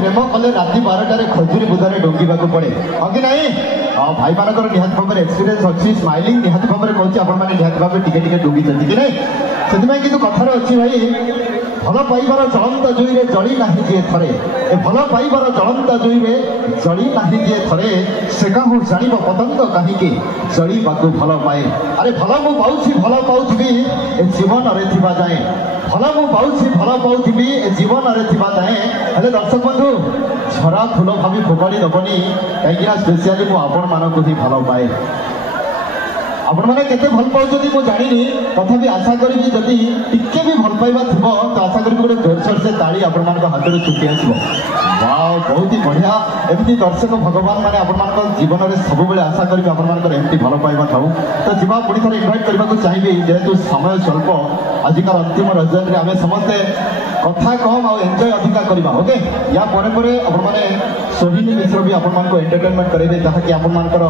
प्रेम कले राति 12टार खजुरी बुधारे डोंगा पड़े हाँ कि नहीं हाँ भाई मानक निहत भाव में एक्सपीरियंस अच्छी स्माइलिंग निहत भाव में कहूँ आपण मैंने निहत भाव टिके डोंगी कि नहीं से कथार अच्छी भाई भल पाइबार चलंत जुईरे जली नाही जे थरे ए भल पाइबार चलंत जुईरे जली नाही जे थरे से काहू जानिब पतंग कहीं जली बाकू भल पाए अरे भल मु पाउछि भल पाउथिबी ए जीवन रे थिबा जाए भल मु पाउछि भल पाउथिबी ए जीवन रे थिबा जाए हेले दर्शक बंधु झरा फूल भाभी फोपाड़ी दबनी कहीं स्पेशली मु आपण मानक ही भल पाए आपण मैंने केते भल पाउछथि मु जानिनी तथापि आशा करी जदि टिके भी भल पाइबा थिबो तो आशा करी गोटे जोरसोर से ताली आपण मानक हाथ में छुटी आसबो वाओ बहुत ही बढ़िया एमती दर्शक भगवान माने आपण मानक जीवन में सब बेले आशा करी आपण मानक एमती भल पाइबा थाउ तो जीवा पुणी थरे इनवाइट करबा को चाहिबी जेहेतु समय स्वल्प आजिकार अंतिम रजन रे आमे समस्ते कथा कम आ एंजॉय अधिका करबा ओके या परे आपण माने सोहिनी मिश्र भी आपण मानक एंटरटेनमेंट करेबे जहा कि आपण मानकर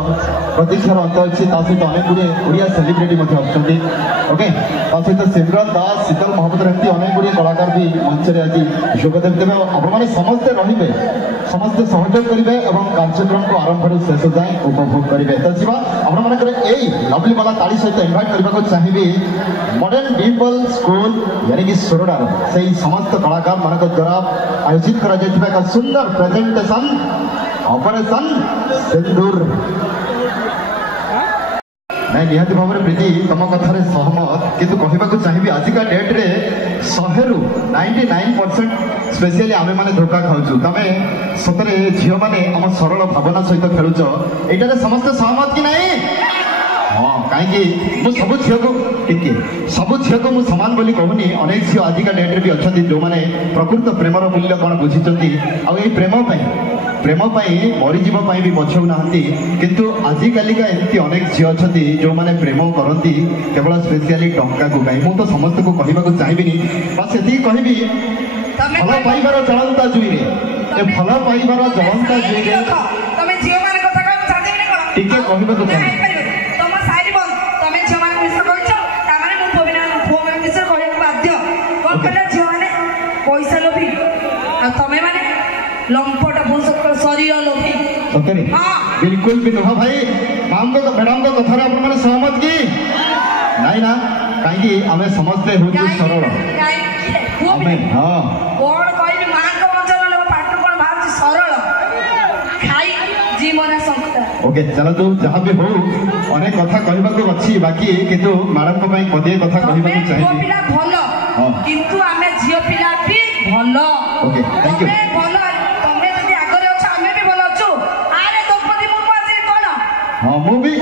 प्रतीक्षार अंत अछि ता सहित अनेक गुड़े ओडिया सेलिब्रिटी मध्य आछथि ओके ता सहित सिमरन दास शीतल महापात्र एमती अनेक गुड़े कलाकार भी मंच रे आज योगदान देबे आपण माने समस्त रहिबे समस्त सहयोग करेंगे और कार्यक्रम को आरंभ शेष जाए उपभोग करेंगे तो जीवा आपण मानकर एई लवली वाला ताली सहित इनवाइट करबा को चाहिबी मॉडर्न पीपल स्कूल यानी कि सोरडार से समस्त कलाकार मानक द्वारा आयोजित करा जायतिबा एक सुंदर प्रेजेंटेशन ऑपरेशन सिंदूर मैं निहाती भाव में प्रीति तुम कथार सहमत किंतु कहवाक चाहिए आजिका डेट रे 100 रु 99% स्पेशली आमे माने धोखा खाऊँ तमें सतरे झील मैंने आम सरल भावना सहित खेलुच यहाँ समस्त सहमत कि नहीं हाँ कहीं सब झील को टिके सब झील को मुझे सामान बोली कहूनी अनेक झील आजिका डेट रे भी अच्छा जो मैंने प्रकृत प्रेमर मूल्य कौन बुझी प्रेम मरीजाई भी पछाऊ ना किंतु आजिकालिका एमती अनेक झील अच्छा जो मैंने प्रेम करती केवल स्पेशली टंका को कहीं मुझे तो समस्त को कहवाक चाहिए बस ये कहबी भल पाइबार जलंता जुईरे भल पाइबार जलंता जुईरे टिके कहवाक चाहिए पैसा लोभी तमें माने लंपट शरीर लोभी सतरे बिल्कुल भी नुह भाई मैडम को कथार आप सहमत कि नाई ना कहीं आम समस्ते हूँ सरल ओके चलो तू जहाँ भी हो अनेक कथा कहवाक अच्छी बाकी किंतु मैडम को पदे कथा कहवाक चाहिए किंतु आमे झियो पिला भी भलो ओके थैंक यू भलो तमे जदी आगरे अछ आमे भी भलो अछु अरे द्रौपदी मुर्मू आज कोन हां मु भी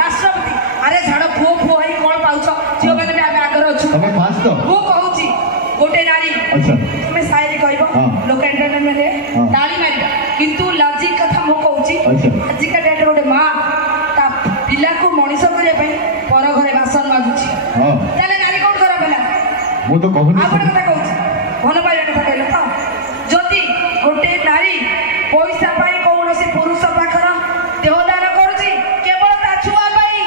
राष्ट्रपति अरे झाड़ फो फो हई कोन पाउछ झियो माने भी आमे आगरे अछु तमे पास तो मु कहूची गोटे नारी अच्छा तमे शायरी कहबो लोक एंटरटेनमेंट रे ताली मारिबा किंतु लॉजिक कथा मु कहूची आज का डेट गोटे मां ता पिला को मनीष करे पई पर घरे बासन माजुची हां मु तो कहूनी आपण कथा कहूची भन पाइला कथा कहले तो जति गोटे नारी पैसा पाई कौनसी पुरुष पाखर देहदान करूची केवल ता छुआ पाई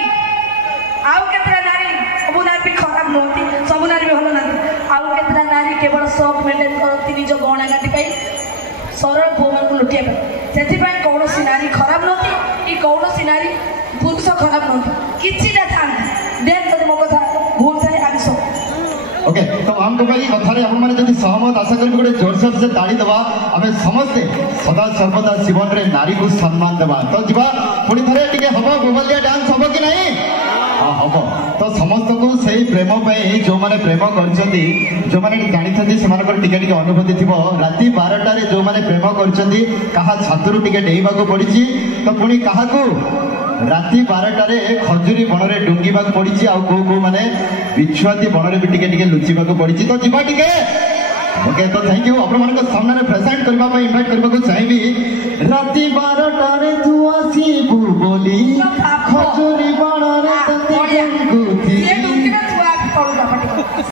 आउ केतरा नारी सब नारी भी खराब नहोती सब नारी भी भलो नारी आउ केतरा नारी केवल सब मेंटेन करती निज गहना गाटी पाई सरल भूमन को लुटिया पाई सेथि पाई कौनसी नारी खराब नहोती ई कौनसी नारी पुरुष खराब नहोती किछि ना था देख तदे मो कथा भूल जाए आबि सब ओके तो हम तो भाई कथारे आपण माने जदी सहमत आशा करी गोटे जोरसोर से ताली दबा आमे समस्ते सदा सर्वदा जीवन रे नारी को सम्मान देबा तो जीवा पुणी थरे टिके हबो गोबलिया डांस हबो कि नहीं हां हबो तो समस्त को सही प्रेम पई जो माने प्रेम करछंती जो माने जानिछंती सेमानकर टिके टिके अनुभूति थिबो राती 12टा रे जो माने प्रेम करछंती कहा छातरू टिके डेइबा को पड़िछि तो पुणी कहा को राति 12टा रे खजुरी बन रे डुंगीबाक पड़ी आ को माने बिछुआती बन रे भी टिके टिके लुचिबाक पड़ी तो जीवा टिके ओके तो थैंक यू आपण मानक सामने प्रेजेंट करबा पई इनवाइट करबा को चाहिबी राति 12टा रे तू आसीबू बोली खजुरी